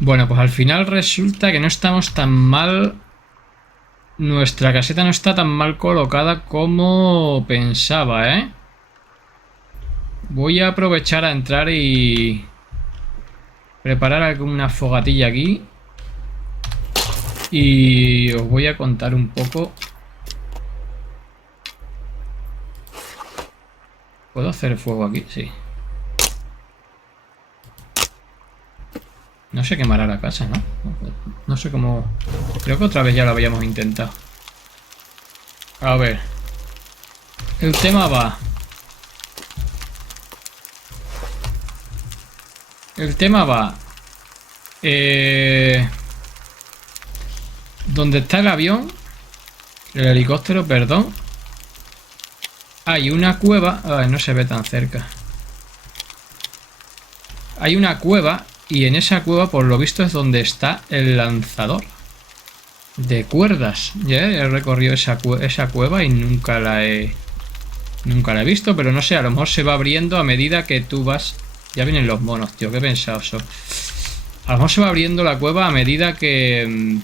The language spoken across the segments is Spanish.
Bueno, pues al final resulta que no estamos tan mal. Nuestra caseta no está tan mal colocada como pensaba, ¿eh? Voy a aprovechar a entrar y preparar alguna fogatilla aquí. Y os voy a contar un poco. ¿Puedo hacer fuego aquí? Sí. No se quemará la casa, ¿no? No sé cómo... Creo que otra vez ya lo habíamos intentado. A ver. El tema va... El tema va... Donde está el avión... El helicóptero, perdón. Hay una cueva... Ay, no se ve tan cerca. Hay una cueva y en esa cueva, por lo visto, es donde está el lanzador de cuerdas. Ya he recorrido esa cueva y nunca la he visto, pero no sé, a lo mejor se va abriendo a medida que tú vas. Ya vienen los monos, tío, qué pensados son. A lo mejor se va abriendo la cueva a medida que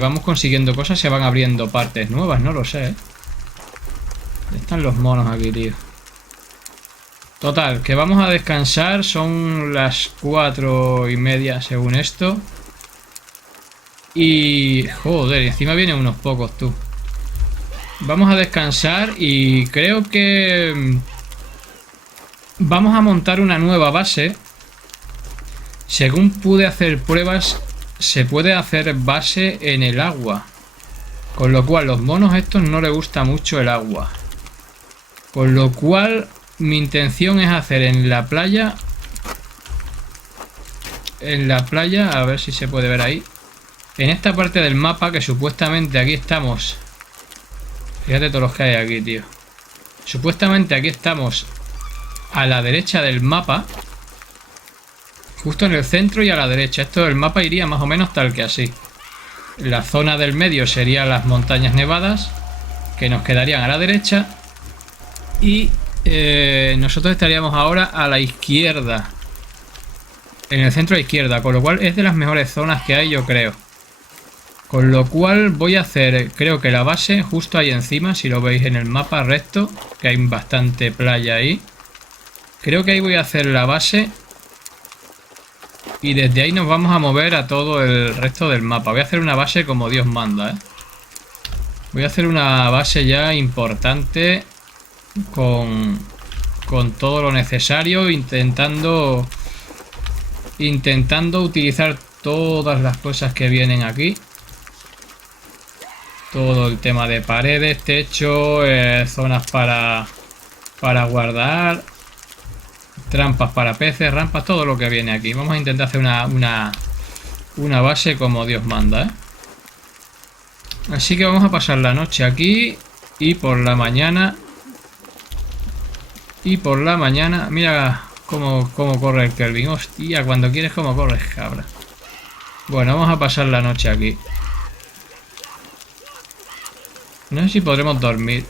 vamos consiguiendo cosas, se van abriendo partes nuevas, no lo sé, ¿eh? Están los monos aquí, tío. Total, que vamos a descansar, son las 4:30 según esto. Y... joder, encima vienen unos pocos, tú. Vamos a descansar y creo que... vamos a montar una nueva base. Según pude hacer pruebas, se puede hacer base en el agua. Con lo cual, los monos estos no les gusta mucho el agua. Con lo cual... mi intención es hacer en la playa... a ver si se puede ver ahí. En esta parte del mapa, que supuestamente aquí estamos... fíjate todos los que hay aquí, tío. Supuestamente aquí estamos a la derecha del mapa. Justo en el centro y a la derecha. Esto del mapa iría más o menos tal que así. La zona del medio serían las montañas nevadas, que nos quedarían a la derecha. Y... nosotros estaríamos ahora a la izquierda, en el centro a la izquierda, con lo cual es de las mejores zonas que hay, yo creo. Con lo cual voy a hacer, creo que la base justo ahí encima, si lo veis en el mapa recto, que hay bastante playa ahí. Creo que ahí voy a hacer la base y desde ahí nos vamos a mover a todo el resto del mapa. Voy a hacer una base como Dios manda, ¿eh? Voy a hacer una base ya importante con todo lo necesario, intentando utilizar todas las cosas que vienen aquí. Todo el tema de paredes, techo, zonas para guardar, trampas para peces, rampas, todo lo que viene aquí. Vamos a intentar hacer una base como Dios manda, ¿eh? Así que vamos a pasar la noche aquí y por la mañana... mira cómo corre el Kelvin. Hostia, cuando quieres cómo corres, cabra. Bueno, vamos a pasar la noche aquí. No sé si podremos dormir.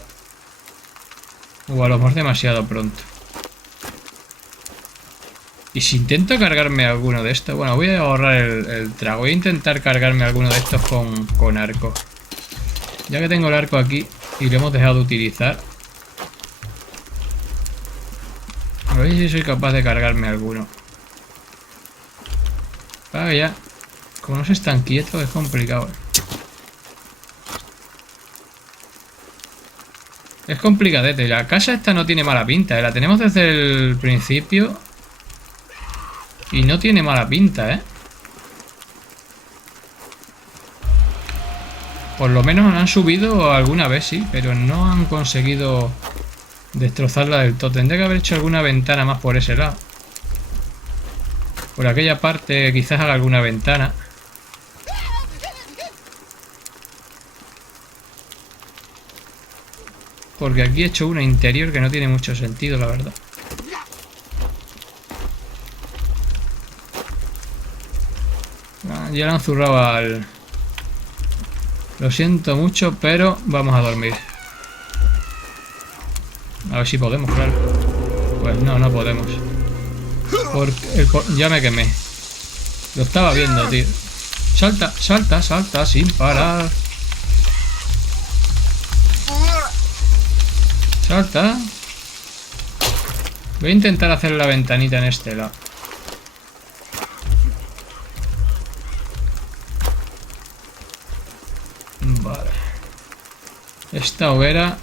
O a lo mejor demasiado pronto. Y si intento cargarme alguno de estos... bueno, voy a ahorrar el trago. Voy a intentar cargarme alguno de estos con arco. Ya que tengo el arco aquí y lo hemos dejado de utilizar... a ver si soy capaz de cargarme alguno. Para ya. Como no se están quietos es complicado. Es complicadete. La casa esta no tiene mala pinta, ¿eh? La tenemos desde el principio. Y no tiene mala pinta, ¿eh? Por lo menos han subido alguna vez, sí. Pero no han conseguido... destrozarla del todo. Tendría que haber hecho alguna ventana más por ese lado. Por aquella parte quizás haga alguna ventana. Porque aquí he hecho una interior que no tiene mucho sentido, la verdad. Ya le han zurrado al... lo siento mucho, pero vamos a dormir. A ver si podemos, claro. Pues no, no podemos. Ya me quemé. Lo estaba viendo, tío. Salta, salta, salta sin parar. Salta. Voy a intentar hacer la ventanita en este lado. Vale. Esta hoguera.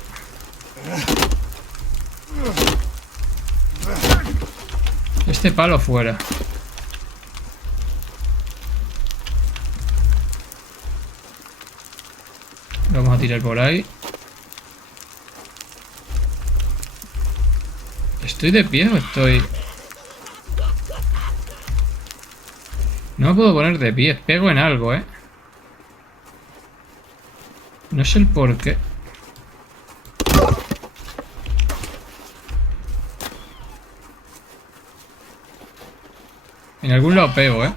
Este palo fuera. Lo vamos a tirar por ahí. ¿Estoy de pie o estoy...? No me puedo poner de pie. Pego en algo, ¿eh? No sé el por qué. En algún lado pego, ¿eh?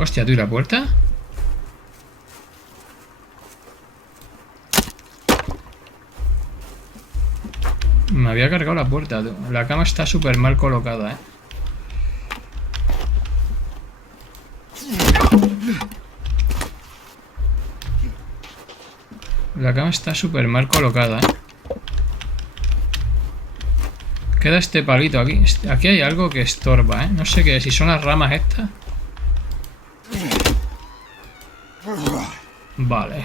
Hostia, ¿tú y la puerta? Me había cargado la puerta, tú. La cama está súper mal colocada, ¿eh? La cama está súper mal colocada, ¿eh? Queda este palito aquí. Aquí hay algo que estorba, ¿eh? No sé qué, si son las ramas estas. Vale.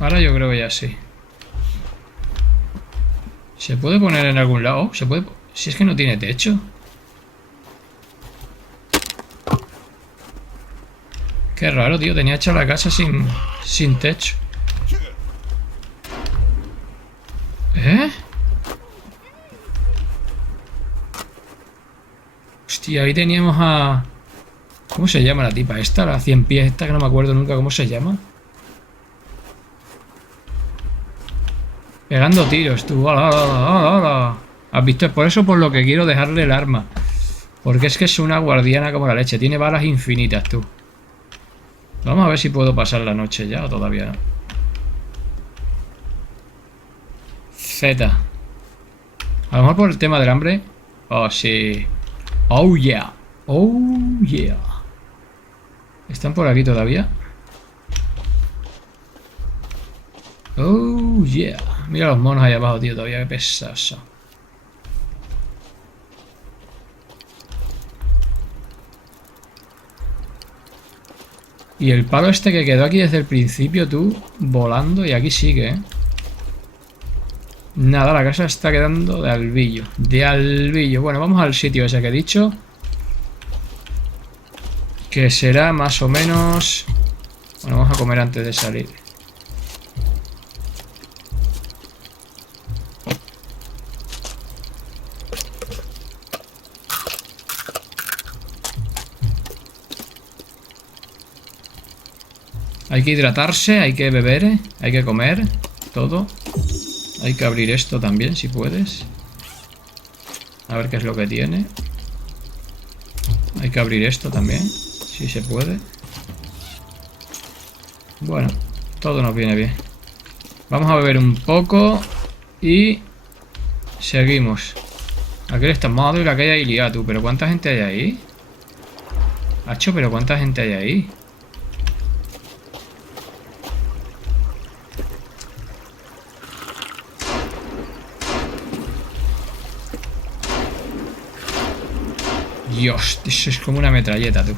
Ahora yo creo que ya sí. ¿Se puede poner en algún lado? ¿Se puede? Si es que no tiene techo. Qué raro, tío. Tenía hecha la casa sin techo. ¿Eh? Hostia, ahí teníamos a... ¿Cómo se llama la tipa esta? La 100 pies esta que no me acuerdo nunca cómo se llama. Pegando tiros, tú. ¡Hala, hala, hala! ¿Has visto? Es por eso por lo que quiero dejarle el arma. Porque es que es una guardiana como la leche. Tiene balas infinitas, tú. Vamos a ver si puedo pasar la noche ya o todavía no. Z. A lo mejor por el tema del hambre. Oh, sí. Oh, yeah. Oh, yeah. ¿Están por aquí todavía? Oh, yeah. Mira los monos ahí abajo, tío. Todavía qué pesazo. Y el palo este que quedó aquí desde el principio, tú, volando, y aquí sigue, ¿eh? Nada, la casa está quedando de albillo. De albillo. Bueno, vamos al sitio ese que he dicho. Que será más o menos... Bueno, vamos a comer antes de salir. Hay que hidratarse, hay que beber, hay que comer, todo. Hay que abrir esto también, si puedes. A ver qué es lo que tiene. Hay que abrir esto también, si se puede. Bueno, todo nos viene bien. Vamos a beber un poco y seguimos. Aquel está madre y la que hay ahí liado, tú. ¿Pero cuánta gente hay ahí? Hacho, ¿pero cuánta gente hay ahí? Dios, eso es como una metralleta, tú.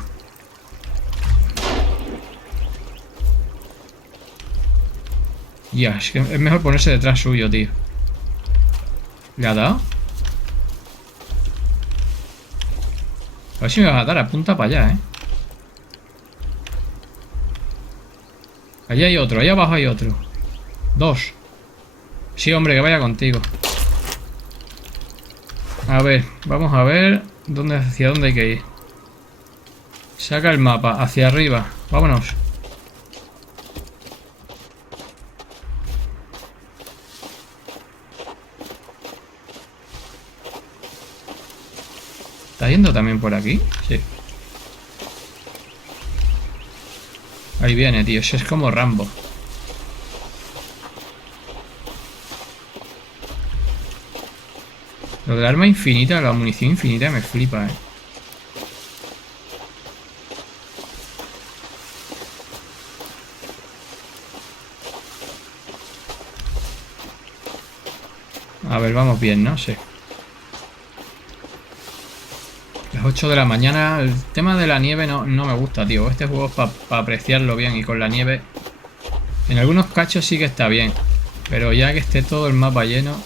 Ya, es que es mejor ponerse detrás suyo, tío. ¿Le ha dado? A ver si me va a dar, apunta para allá, ¿eh? Allí hay otro, allá abajo hay otro. Dos. Sí, hombre, que vaya contigo. A ver, vamos a ver hacia dónde hay que ir. Saca el mapa, hacia arriba. Vámonos. ¿Está yendo también por aquí? Sí. Ahí viene, tío. Eso es como Rambo. Lo del arma infinita, la munición infinita me flipa, A ver, vamos bien, ¿no? Sí. Las 8 de la mañana. El tema de la nieve no me gusta, tío. Este juego es para apreciarlo bien. Y con la nieve, en algunos cachos sí que está bien. Pero ya que esté todo el mapa lleno,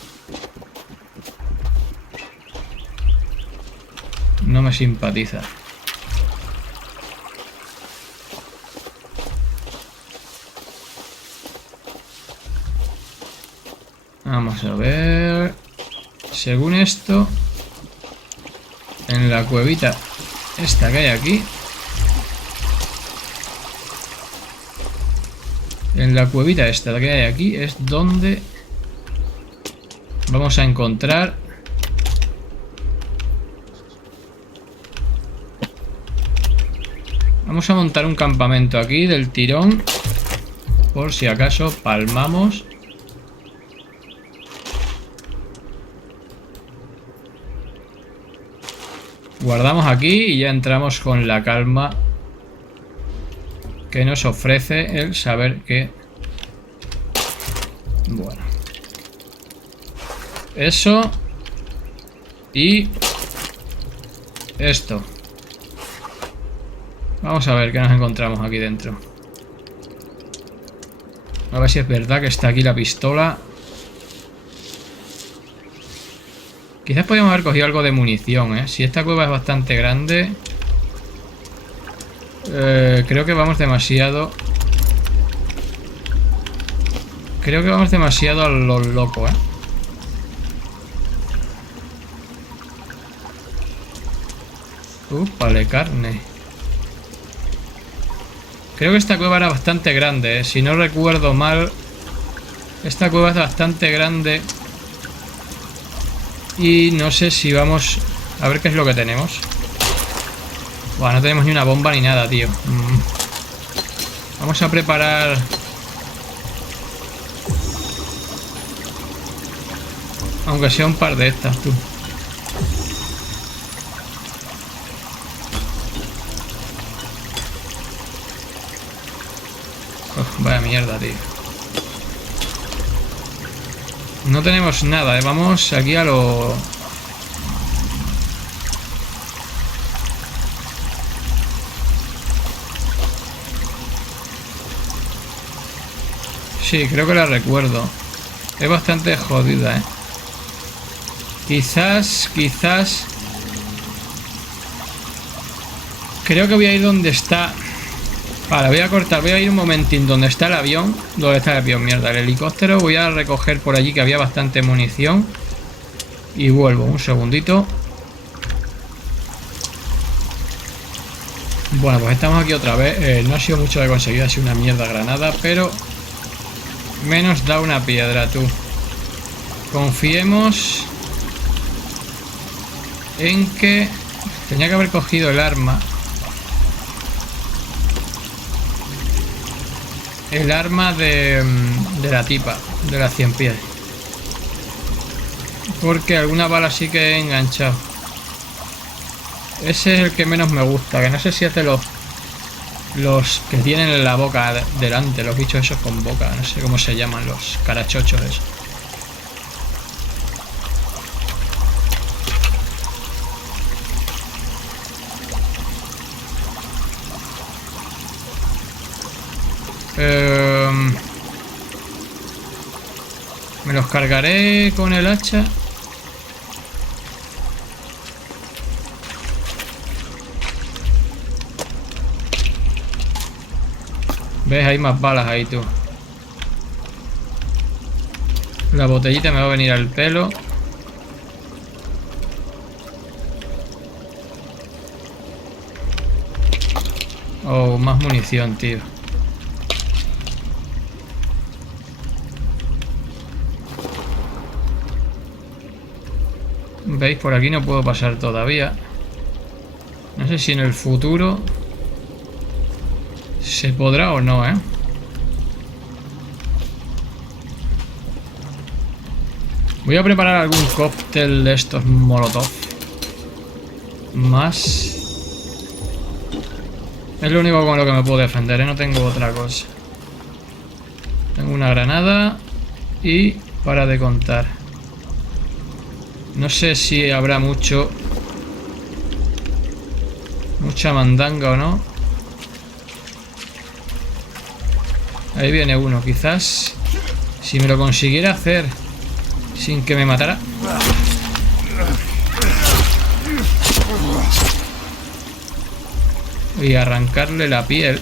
no me simpatiza. Vamos a ver. Según esto, en la cuevita esta que hay aquí, en la cuevita esta que hay aquí es donde vamos a encontrar vamos a montar un campamento aquí del tirón por si acaso palmamos. Guardamos aquí y ya entramos con la calma que nos ofrece el saber que... Bueno. Eso. Y... esto. Vamos a ver qué nos encontramos aquí dentro. A ver si es verdad que está aquí la pistola. Quizás podríamos haber cogido algo de munición, ¿eh? Si esta cueva es bastante grande, creo que vamos demasiado... Creo que vamos demasiado a lo loco, ¿eh? Vale, carne. Creo que esta cueva era bastante grande, ¿eh? Si no recuerdo mal, esta cueva es bastante grande. Y no sé si vamos... A ver qué es lo que tenemos. Buah, no tenemos ni una bomba ni nada, tío. Vamos a preparar... Aunque sea un par de estas, tú. Vaya mierda, tío. No tenemos nada, ¿eh? Vamos aquí a lo... Sí, creo que la recuerdo. Es bastante jodida, ¿eh? Quizás... Creo que voy a ir donde está... Vale, voy a cortar, voy a ir un momentín donde está el avión. ¿Dónde está el avión? Mierda, el helicóptero. Voy a recoger por allí que había bastante munición. Y vuelvo, un segundito. Bueno, pues estamos aquí otra vez. No ha sido mucho de conseguir, ha sido una mierda granada, pero... menos da una piedra, tú. Confiemos en que... Tenía que haber cogido el arma. El arma de la tipa, de la 100 pies. Porque alguna bala sí que he enganchado. Ese es el que menos me gusta, que no sé si es de los que tienen la boca delante, los bichos esos con boca, no sé cómo se llaman, los carachochos esos. Me los cargaré con el hacha. ¿Ves? Hay más balas ahí, tú. La botellita me va a venir al pelo. Oh, más munición, tío. ¿Veis? Por aquí no puedo pasar todavía. No sé si en el futuro se podrá o no, ¿eh? Voy a preparar algún cóctel de estos molotov. Más. Es lo único con lo que me puedo defender, ¿eh? No tengo otra cosa. Tengo una granada y para de contar. No sé si habrá mucha mandanga o no. Ahí viene uno, quizás si me lo consiguiera hacer sin que me matara. Y arrancarle la piel,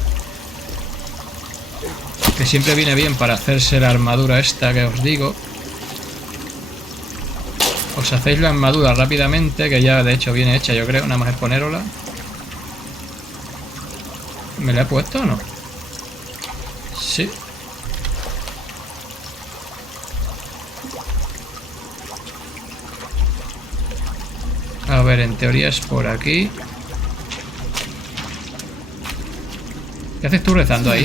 que siempre viene bien para hacerse la armadura esta que os digo. Os hacéis la armadura rápidamente, que ya de hecho viene hecha, yo creo, nada más es ponérosla. ¿Me la he puesto o no? Sí. A ver, en teoría es por aquí. ¿Qué haces tú rezando ahí?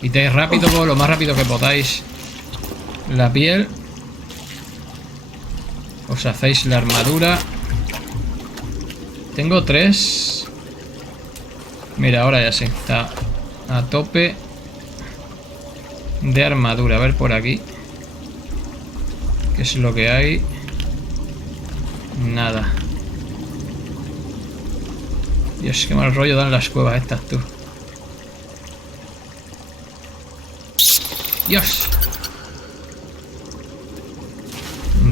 Quitáis rápido, lo más rápido que podáis, la piel. Os hacéis la armadura. Tengo 3. Mira, ahora ya sé. Está a tope de armadura. A ver por aquí. ¿Qué es lo que hay? Nada. Dios, qué mal rollo dan las cuevas estas, tú. Dios.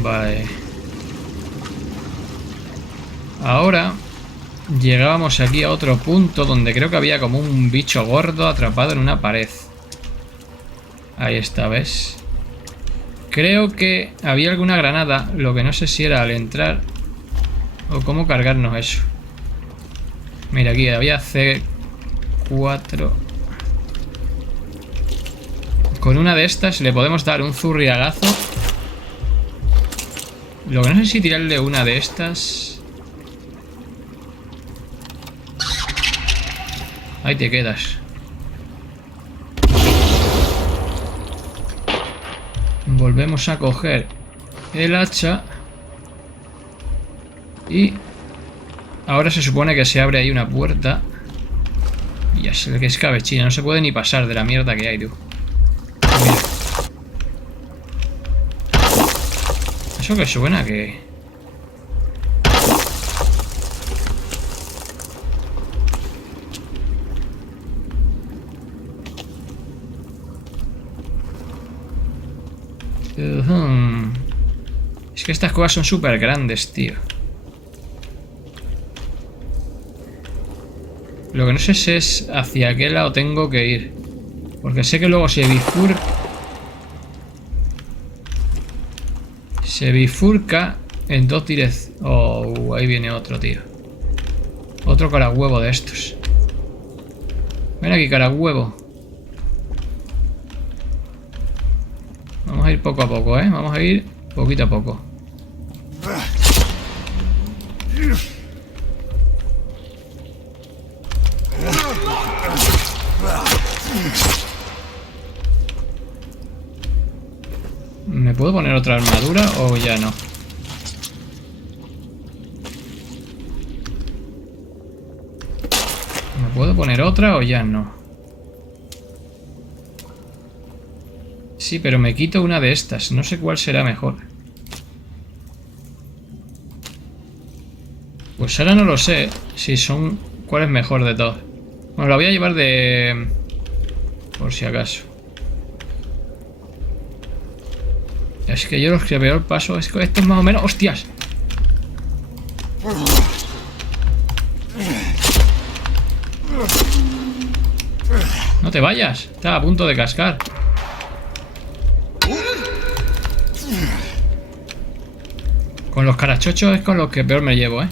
Vale. Ahora llegábamos aquí a otro punto donde creo que había como un bicho gordo atrapado en una pared. Ahí está, ¿ves? Creo que había alguna granada, lo que no sé si era al entrar o cómo cargarnos eso. Mira, aquí había C4. Con una de estas le podemos dar un zurriagazo. Lo que no sé si tirarle una de estas. Ahí te quedas. Volvemos a coger el hacha. Y ahora se supone que se abre ahí una puerta. Y ya sé que es cabechina. No se puede ni pasar de la mierda que hay, tú. Mira. Eso que suena que... Es que estas cuevas son súper grandes, tío. Lo que no sé si es hacia qué lado tengo que ir. Porque sé que luego se bifurca en dos direcciones. Oh, ahí viene otro, tío. Otro carahuevo de estos. Ven aquí, carahuevo. Vamos a ir poco a poco, ¿eh? Vamos a ir poquito a poco. ¿Me puedo poner otra armadura o ya no? ¿Me puedo poner otra o ya no? Sí, pero me quito una de estas. No sé cuál será mejor. Pues ahora no lo sé si son... ¿Cuál es mejor de todos? Bueno, la voy a llevar de... por si acaso. Es que yo los que veo el paso es que esto es más o menos... ¡Hostias! No te vayas. Está a punto de cascar. Con los carachochos es con los que peor me llevo, ¿eh?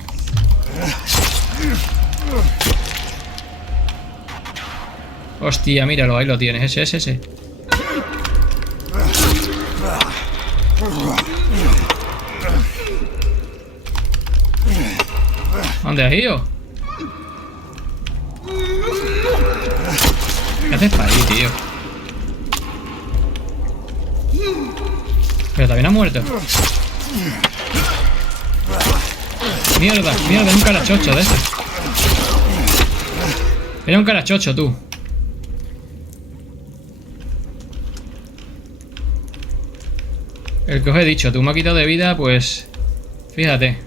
Hostia, míralo, ahí lo tienes. Ese. ¿Dónde has ido? ¿Qué haces para ahí, tío? Pero también ha muerto. Mierda, mierda, es un carachocho de ese. Era un carachocho, tú. El que os he dicho, tú me has quitado de vida, pues... Fíjate.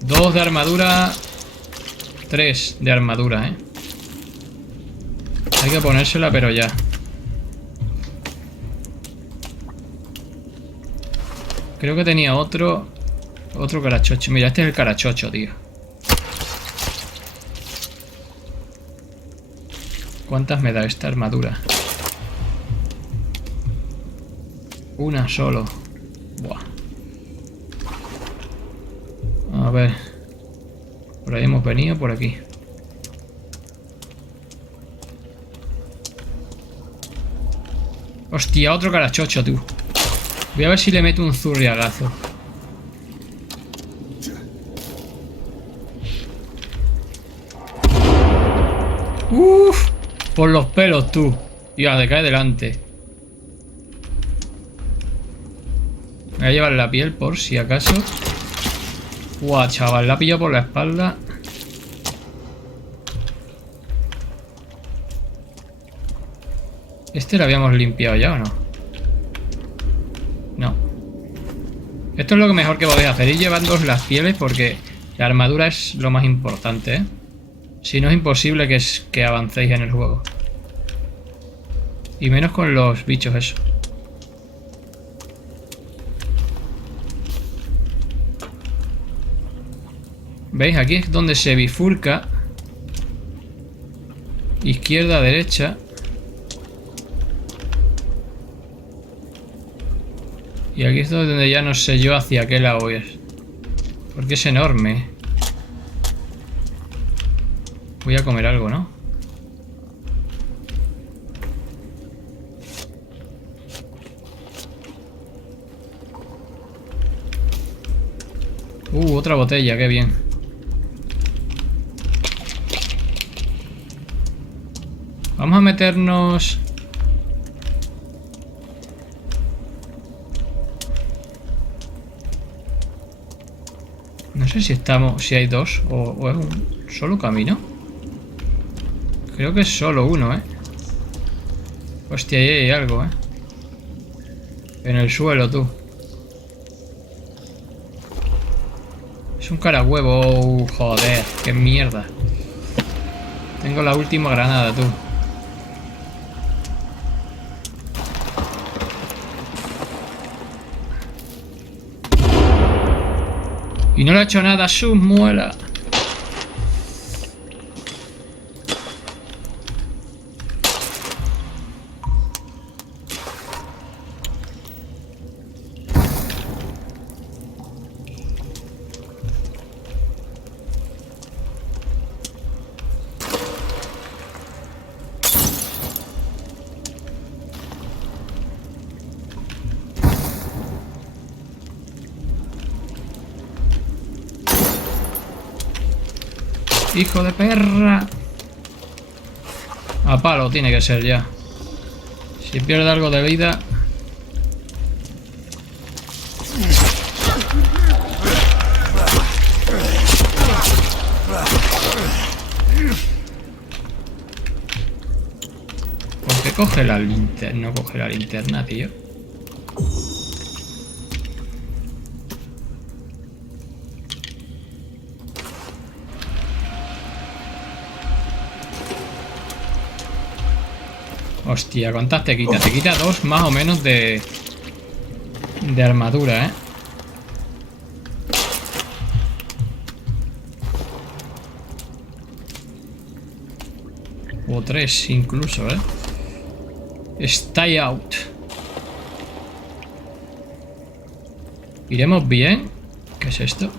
2 de armadura... 3 de armadura, ¿eh? Hay que ponérsela, pero ya. Creo que tenía otro carachocho. Mira, este es el carachocho, tío. ¿Cuántas me da esta armadura? Una solo. Buah. A ver. Por ahí hemos venido, por aquí. Hostia, otro carachocho, tú. Voy a ver si le meto un zurriagazo. Uff, por los pelos, tú. Y a de caer delante. Me voy a llevar la piel por si acaso. Guau, chaval, la ha pillado por la espalda. ¿Este lo habíamos limpiado ya o no? No. Esto es lo que mejor que podéis hacer, ir llevándoos las pieles porque la armadura es lo más importante, ¿eh? Si no es imposible que avancéis en el juego. Y menos con los bichos eso. ¿Veis? Aquí es donde se bifurca. Izquierda, derecha. Y aquí es donde ya no sé yo hacia qué lado es. Porque es enorme. Voy a comer algo, ¿no? Otra botella, qué bien. Vamos a meternos... No sé si estamos... Si hay dos o es un solo camino. Creo que es solo uno, ¿eh? Hostia, ahí hay algo, ¿eh? En el suelo, tú. Es un carahuevo. Joder, qué mierda. Tengo la última granada, tú. Y no le ha hecho nada a sus muelas. ¡Hijo de perra! A palo tiene que ser ya. Si pierde algo de vida... ¿Por qué coge la linterna? No coge la linterna, tío. Hostia, ¿cuántas te quita? Te quita 2 más o menos de armadura, ¿eh? O 3 incluso, ¿eh? Stay out. ¿Iremos bien? ¿Qué es esto?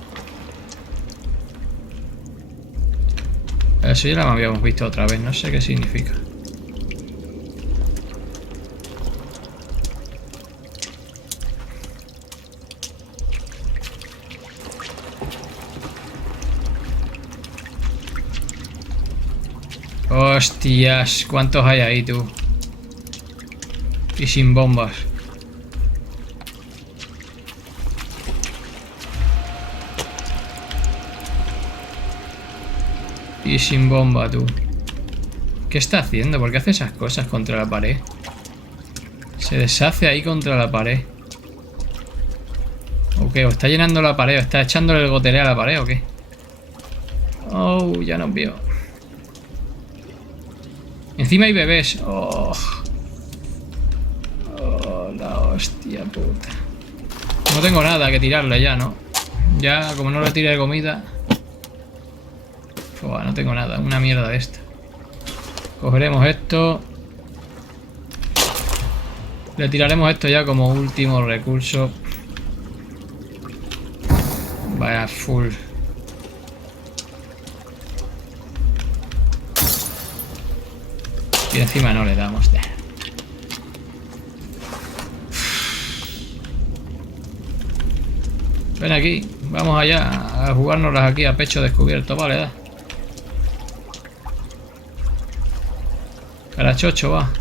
Eso ya lo habíamos visto otra vez, no sé qué significa. Hostias, ¿cuántos hay ahí, tú? Y sin bombas. Y sin bomba, tú. ¿Qué está haciendo? ¿Por qué hace esas cosas contra la pared? Se deshace ahí contra la pared. ¿O qué? ¿O está llenando la pared? ¿O está echándole el gotelé a la pared o qué? Oh, ya nos vio. Encima hay bebés. Oh. Oh, la hostia puta. No tengo nada que tirarle ya, ¿no? Ya, como no le tire comida... Fua, no tengo nada. Una mierda de esta. Cogeremos esto. Le tiraremos esto ya como último recurso. Vaya full. Y encima no le damos. Ven aquí. Vamos allá a jugárnoslas aquí a pecho descubierto. Vale, da. Carachocho, va.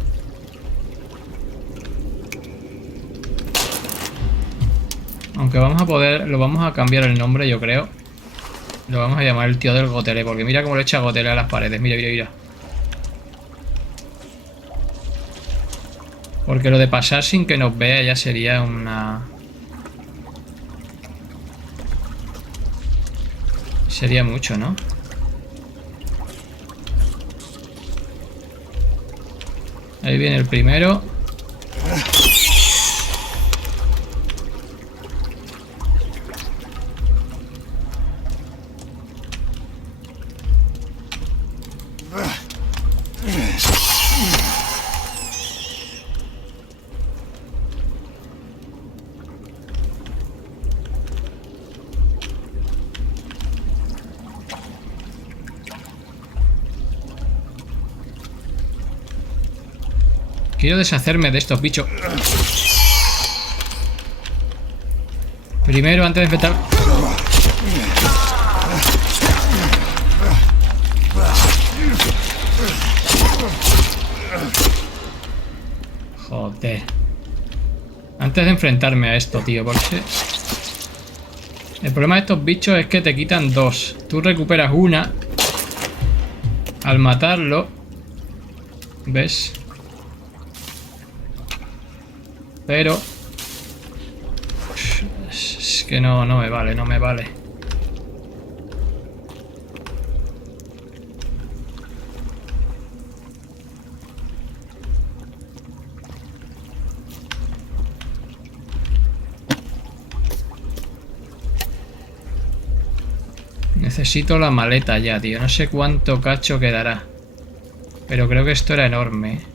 Aunque vamos a poder... Lo vamos a cambiar el nombre, yo creo. Lo vamos a llamar el tío del gotelé. Porque mira cómo le echa gotelé a las paredes. Mira, mira, mira. Porque lo de pasar sin que nos vea ya sería una... Sería mucho, ¿no? Ahí viene el primero. Quiero deshacerme de estos bichos. Primero, antes de enfrentar... Joder. Antes de enfrentarme a esto, tío, porque... El problema de estos bichos es que te quitan dos. Tú recuperas una al matarlo. ¿Ves? Pero... Es que no me vale, no me vale. Necesito la maleta ya, tío. No sé cuánto cacho quedará. Pero creo que esto era enorme, ¿eh?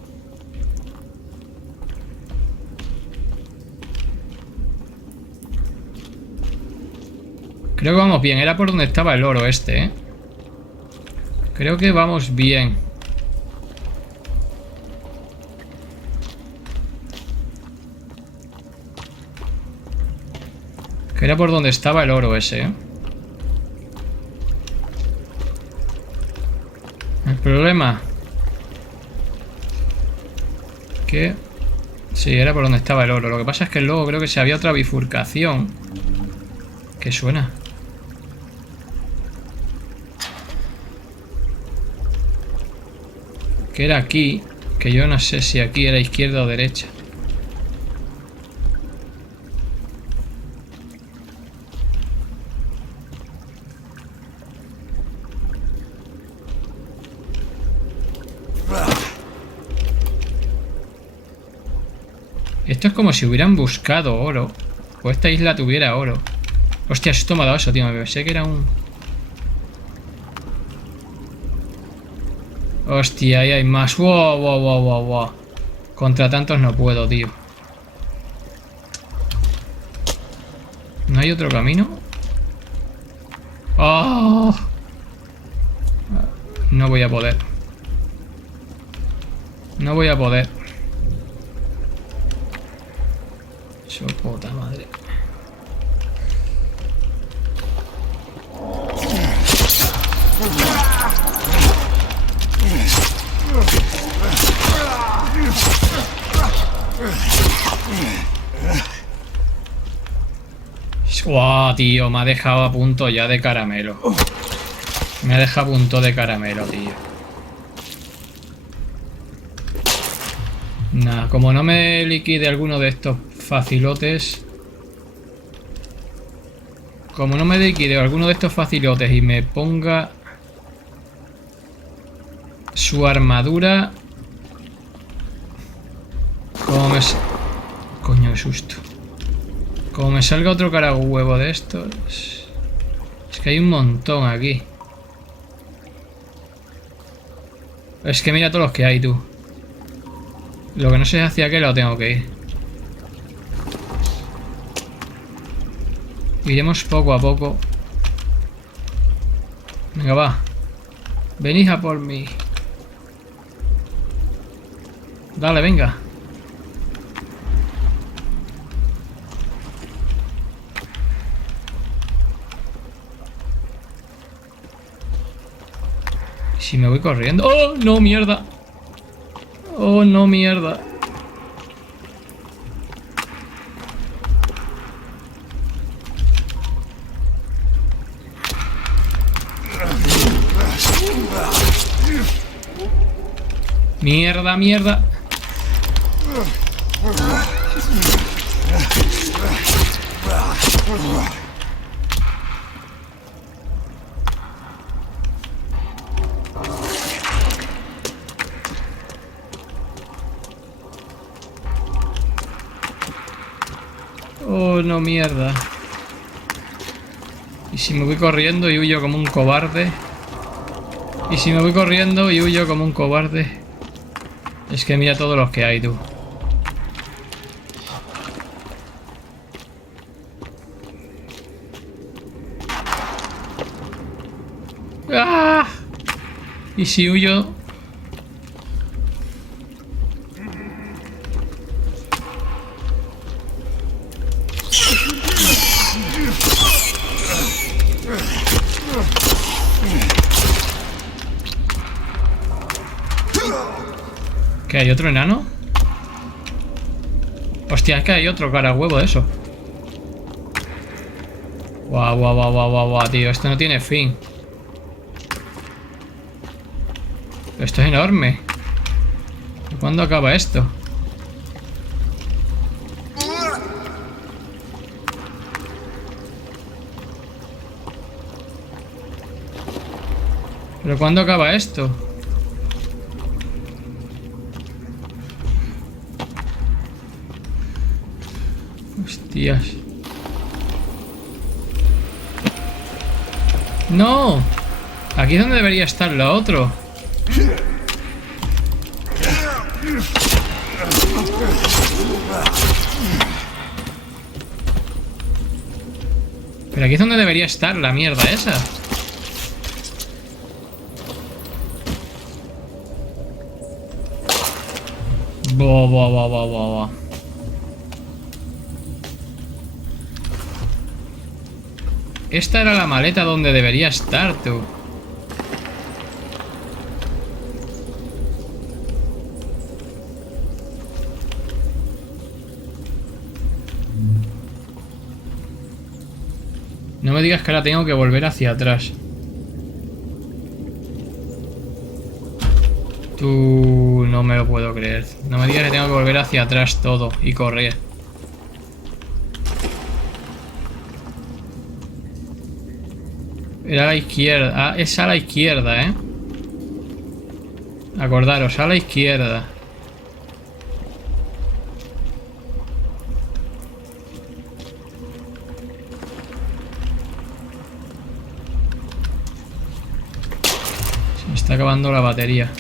Creo que vamos bien. Era por donde estaba el oro este, ¿eh? Creo que vamos bien. Que era por donde estaba el oro ese, ¿eh? El problema... Que... Sí, era por donde estaba el oro. Lo que pasa es que luego creo que se había otra bifurcación. ¿Qué suena? Que era aquí. Que yo no sé si aquí era izquierda o derecha. Esto es como si hubieran buscado oro. O esta isla tuviera oro. Hostia, esto me ha dado eso, tío. Me pensé que era un... Hostia, ahí hay más. Wow, wow, wow, wow, wow. Contra tantos no puedo, tío. ¿No hay otro camino? ¡Oh! No voy a poder. No voy a poder. Su puta madre. ¡Guau, tío! Me ha dejado a punto ya de caramelo. Me ha dejado a punto de caramelo, tío. Nah, como no me liquide alguno de estos facilotes... Como no me liquide alguno de estos facilotes y me ponga... su armadura... Como me... Coño, qué susto. Como me salga otro carahuevo de estos... Es que hay un montón aquí. Es que mira todos los que hay, tú. Lo que no sé es hacia qué lado tengo que ir. Iremos poco a poco. Venga, va. Venid a por mí. Dale, venga. Si me voy corriendo... ¡Oh, no, mierda! ¡Oh, no, mierda! ¡Mierda, mierda! Oh, no, mierda. Y si me voy corriendo y huyo como un cobarde. Y si me voy corriendo y huyo como un cobarde. Es que mira todos los que hay, tú. ¡Ah! Y si huyo... ¿Qué hay? ¿Otro enano? Hostia, es que hay otro cara huevo de eso. Guau, guau, guau, guau, guau, guau, tío. Esto no tiene fin. Esto es enorme. ¿Cuándo acaba esto? ¿Pero cuándo acaba esto? Hostias. ¡No! Aquí es donde debería estar lo otro. Pero aquí es donde debería estar la mierda esa. Buah, buah, buah, buah, buah, buah. Esta era la maleta donde debería estar, tú. No me digas que ahora tengo que volver hacia atrás. Tú... no me lo puedo creer. No me digas que tengo que volver hacia atrás todo y correr. Era a la izquierda. Ah, es a la izquierda, ¿eh? Acordaros, a la izquierda. Se me está acabando la batería.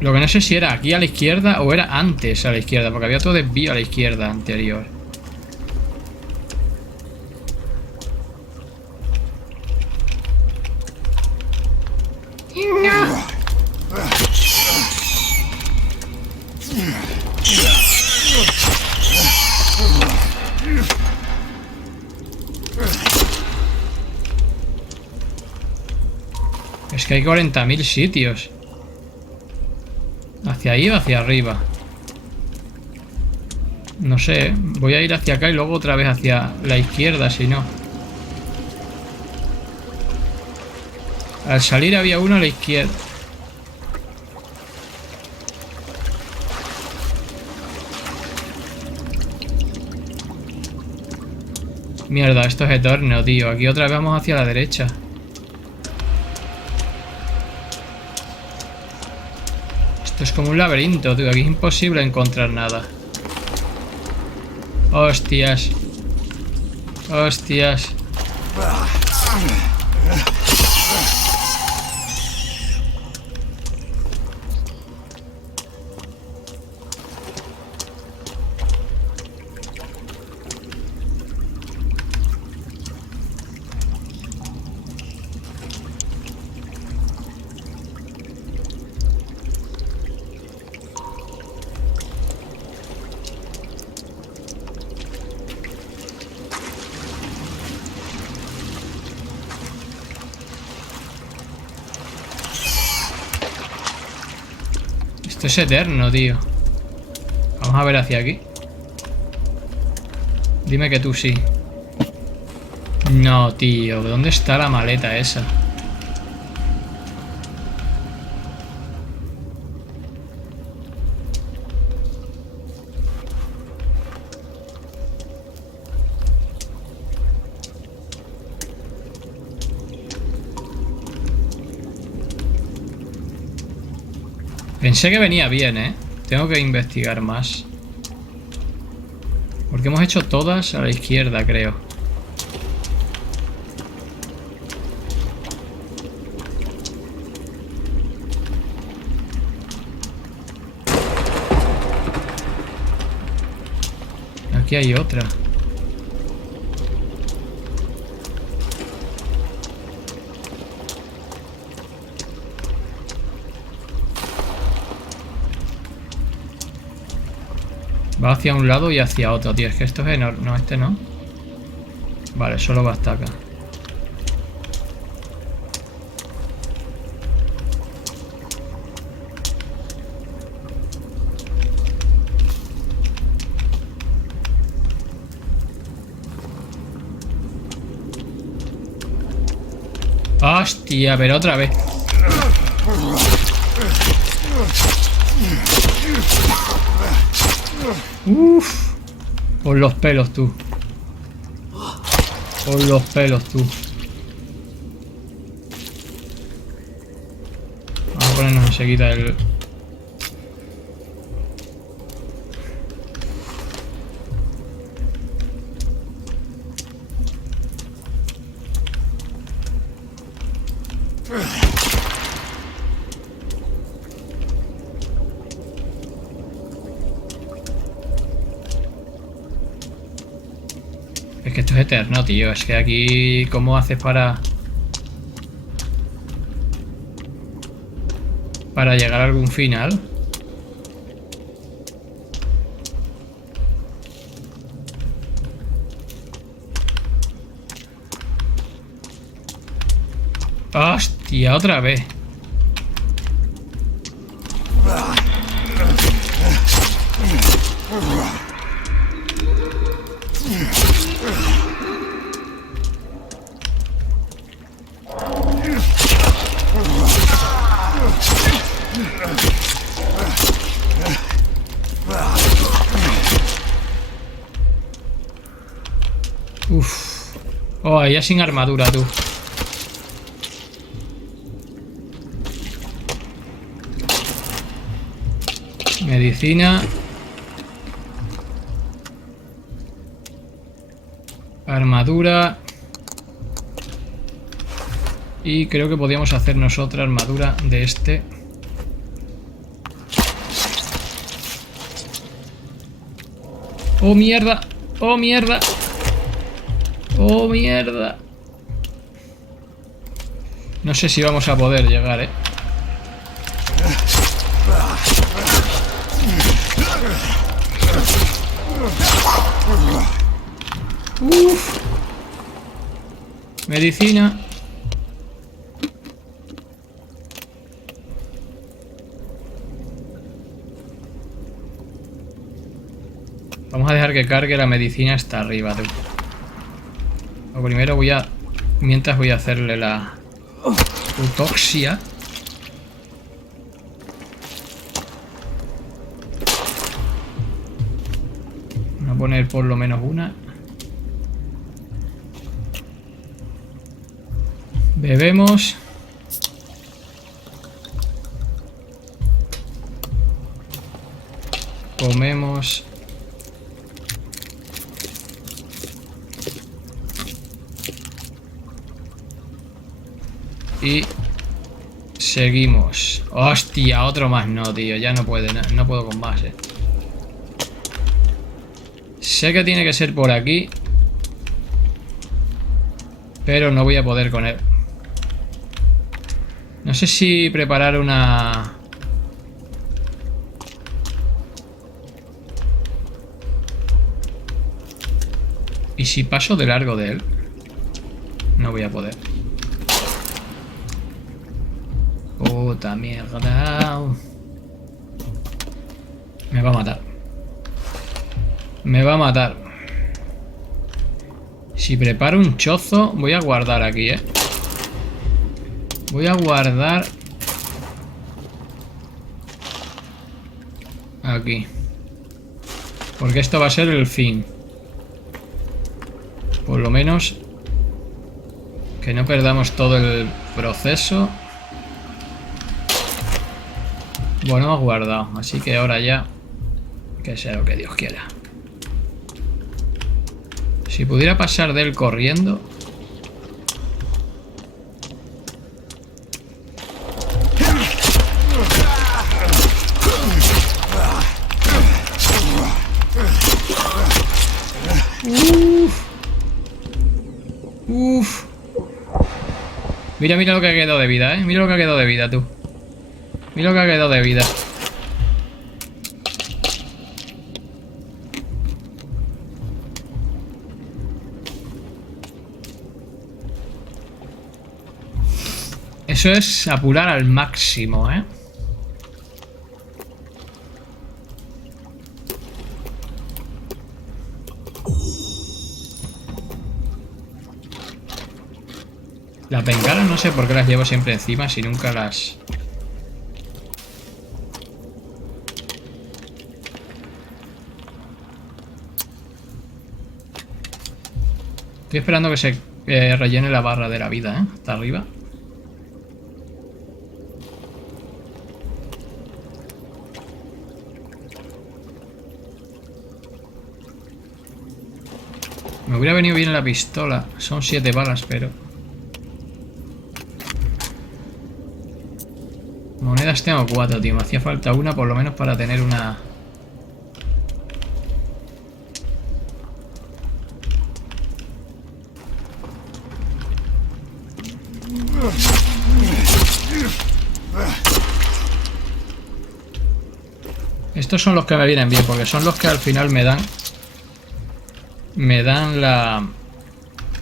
Lo que no sé si era aquí a la izquierda o era antes a la izquierda, porque había todo desvío a la izquierda anterior. Es que hay 40.000 sitios. ¿Hacia ahí o hacia arriba? No sé, voy a ir hacia acá y luego otra vez hacia la izquierda, si no. Al salir había uno a la izquierda. Mierda, esto es eterno, tío. Aquí otra vez vamos hacia la derecha. Esto es como un laberinto, tío. Aquí es imposible encontrar nada. Hostias. Hostias. Esto es eterno, tío. Vamos a ver hacia aquí. Dime que tú sí. No, tío. ¿Dónde está la maleta esa? Pensé que venía bien, ¿eh? Tengo que investigar más. Porque hemos hecho todas a la izquierda, creo. Aquí hay otra. Va hacia un lado y hacia otro, tío. Es que esto es enorme. No, este no. Vale, solo va hasta acá. Hostia, pero otra vez. Uff. Por los pelos, tú. Por los pelos, tú. Vamos a ponernos enseguida el... Es que esto es eterno, tío. Es que aquí... ¿Cómo haces para llegar a algún final? Hostia, otra vez. Uff. Oh, ya sin armadura, tú. Medicina. Armadura. Y creo que podríamos hacernos otra armadura de este. ¡Oh, mierda! ¡Oh, mierda! ¡Oh, mierda! No sé si vamos a poder llegar, ¿eh? Uf. Medicina. dejar que cargue la medicina hasta arriba, tú. Lo primero voy a... Mientras voy a hacerle la autopsia. Voy a poner por lo menos una. Bebemos. Comemos. Y seguimos. Hostia, otro más no, tío. Ya no puede, no puedo con más, Sé que tiene que ser por aquí, pero no voy a poder con él. No sé si preparar una... ¿Y si paso de largo de él? No voy a poder. Puta mierda. Me va a matar. Me va a matar. Si preparo un chozo, voy a guardar aquí, Voy a guardar aquí. Porque esto va a ser el fin. Por lo menos que no perdamos todo el proceso. Bueno, hemos guardado. Así que ahora ya que sea lo que Dios quiera. Si pudiera pasar de él corriendo. Uf. Mira, mira lo que ha quedado de vida, Mira lo que ha quedado de vida, tú. Mira lo que ha quedado de vida. Eso es apurar al máximo, Las bengalas no sé por qué las llevo siempre encima si nunca las... Estoy esperando que se rellene la barra de la vida, hasta arriba. Me hubiera venido bien la pistola. Son 7 balas, pero... Monedas tengo 4, tío. Me hacía falta una por lo menos para tener una... Estos son los que me vienen bien, porque son los que al final me dan... Me dan la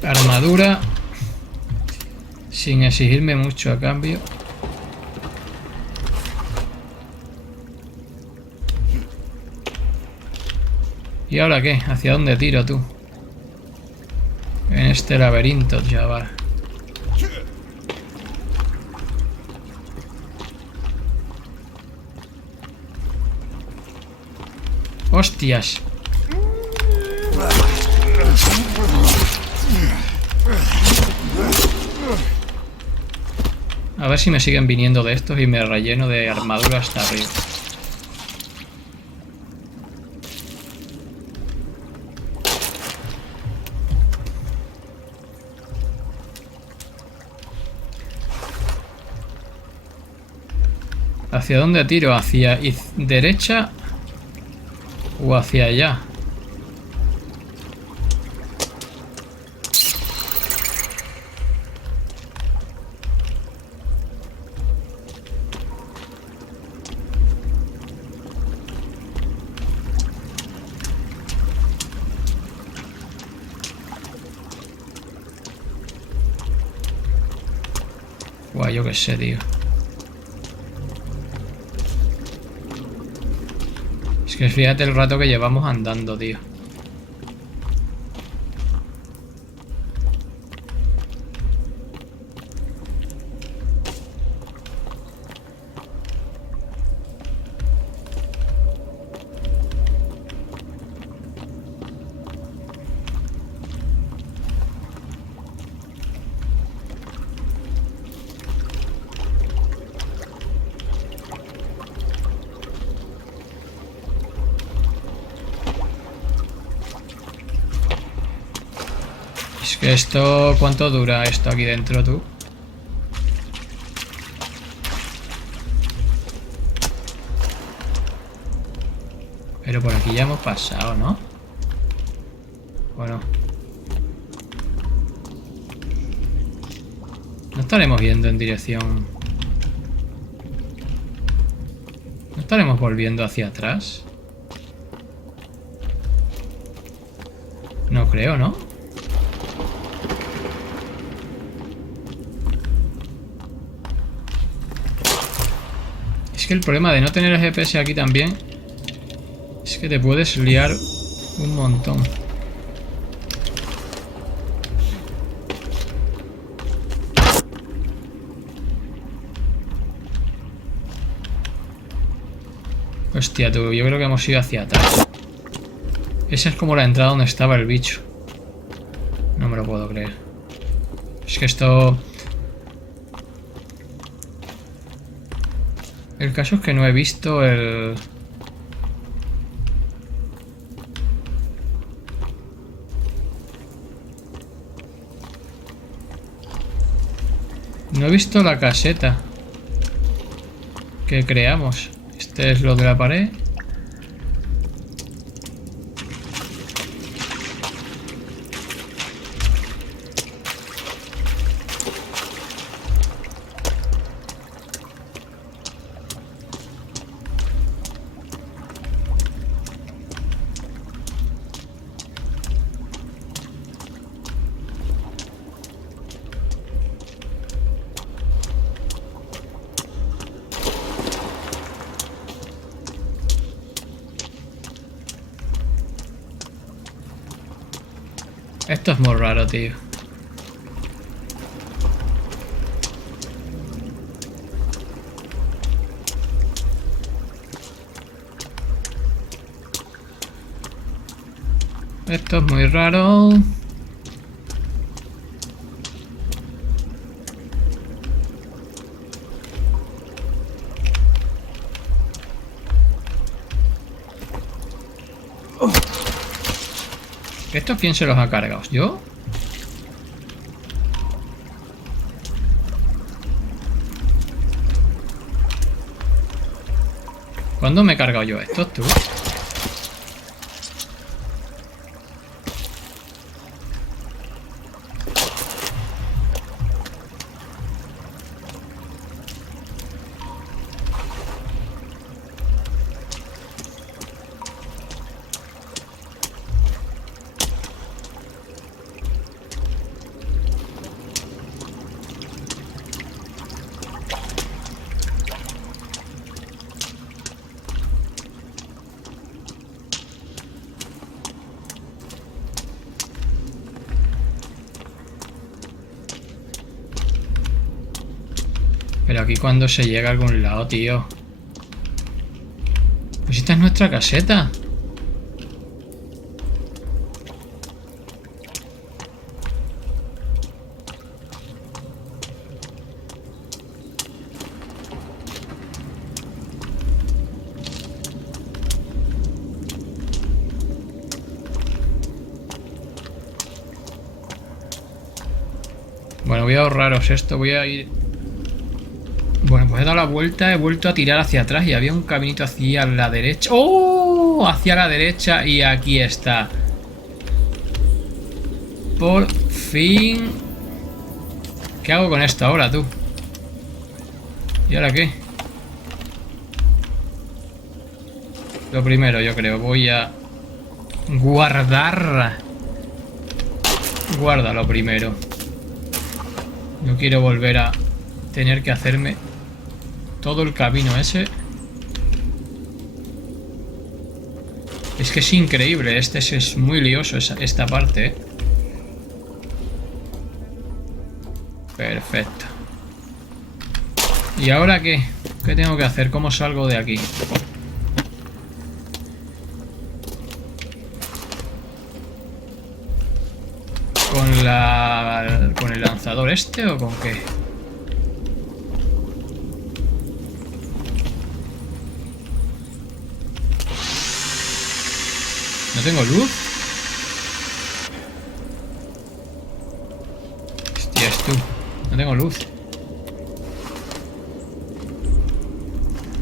armadura sin exigirme mucho a cambio. ¿Y ahora qué? ¿Hacia dónde tiro tú? En este laberinto, chaval. ¡Hostias! A ver si me siguen viniendo de estos y me relleno de armadura hasta arriba. ¿Hacia dónde tiro? ¿Hacia derecha o hacia allá? Guay, yo qué sé, tío. Es que fíjate el rato que llevamos andando, tío. Es que esto... ¿Cuánto dura esto aquí dentro, tú? Pero por aquí ya hemos pasado, ¿no? Bueno. No estaremos yendo en dirección... ¿No estaremos volviendo hacia atrás? No creo, ¿no? Es que el problema de no tener el GPS aquí también es que te puedes liar un montón. Hostia, tú, yo creo que hemos ido hacia atrás. Esa es como la entrada donde estaba el bicho. No me lo puedo creer. Es que esto... El caso es que no he visto el... No he visto la caseta que creamos. Este es lo de la pared. Esto es muy raro, tío. Esto es muy raro. ¿Estos quién se los ha cargado? ¿Yo? ¿Cuándo me he cargado yo estos, tú? Pero aquí cuando se llega a algún lado, tío. Pues esta es nuestra caseta. Bueno, voy a ahorraros esto, voy a ir... Bueno, pues he dado la vuelta, he vuelto a tirar hacia atrás y había un caminito hacia la derecha. ¡Oh! Hacia la derecha y aquí está. Por fin. ¿Qué hago con esto ahora, tú? ¿Y ahora qué? Lo primero, yo creo, voy a guardar. Guarda lo primero. No quiero volver a tener que hacerme todo el camino ese. Es que es increíble, este es muy lioso esta parte, ¿eh? Perfecto. ¿Y ahora qué? ¿Qué tengo que hacer? ¿Cómo salgo de aquí? ¿Con el lanzador este o con qué? ¿No tengo luz? tengo luz.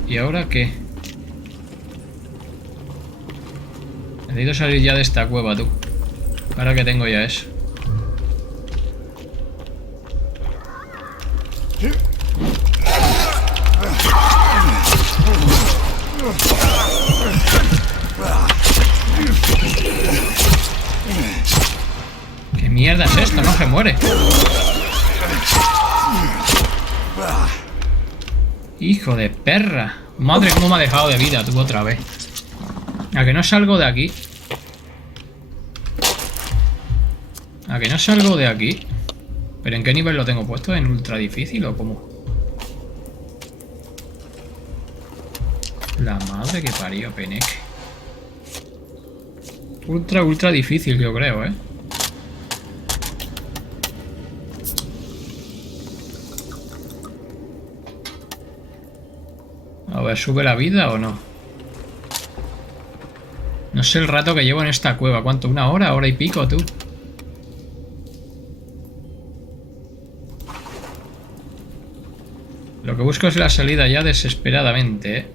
¿Y ahora qué? Necesito salir ya de esta cueva, tú. Ahora que tengo ya eso. ¿Qué mierda es esto? No se muere. Hijo de perra. Madre, cómo me ha dejado de vida, tú, otra vez. ¿A que no salgo de aquí? ¿A que no salgo de aquí? ¿Pero en qué nivel lo tengo puesto? ¿En ultra difícil o cómo? La madre que parió, Peneque. Ultra difícil, yo creo, ¿eh? A ver, ¿sube la vida o no? No sé el rato que llevo en esta cueva. ¿Cuánto? ¿Una hora? ¿Hora y pico, tú? Lo que busco es la salida ya desesperadamente, ¿eh?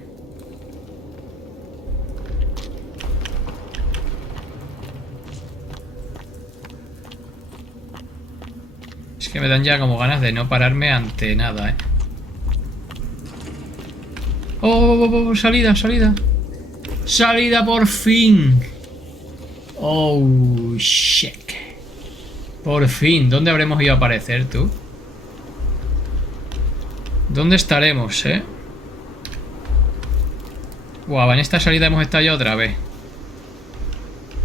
Es que me dan ya como ganas de no pararme ante nada, ¿eh? ¡Oh! ¡Salida, salida! ¡Salida por fin! ¡Oh, shit! Por fin. ¿Dónde habremos ido a aparecer, tú? ¿Dónde estaremos, eh? Guau, en esta salida hemos estado ya otra vez.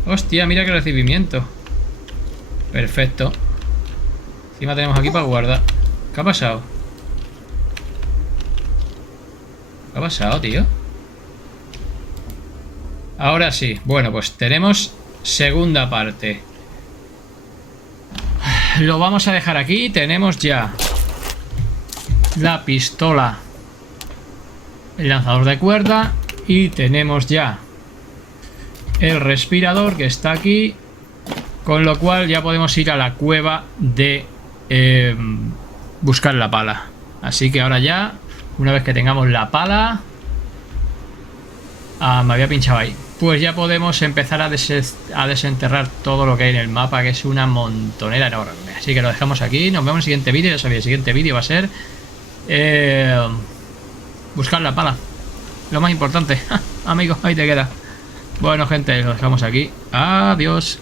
Hostia, mira qué recibimiento. Perfecto. Encima tenemos aquí para guardar. ¿Qué ha pasado? ¿Qué ha pasado, tío? Ahora sí. Bueno, pues tenemos segunda parte. Lo vamos a dejar aquí. Tenemos ya la pistola, el lanzador de cuerda, y tenemos ya el respirador que está aquí, con lo cual ya podemos ir a la cueva de buscar la pala. Así que ahora ya, una vez que tengamos la pala, me había pinchado ahí, pues ya podemos empezar a desenterrar todo lo que hay en el mapa, que es una montonera enorme. Así que lo dejamos aquí, nos vemos en el siguiente vídeo. Ya sabéis, el siguiente vídeo va a ser buscar la pala, lo más importante. Amigos, ahí te queda. Bueno, gente, lo dejamos aquí. Adiós.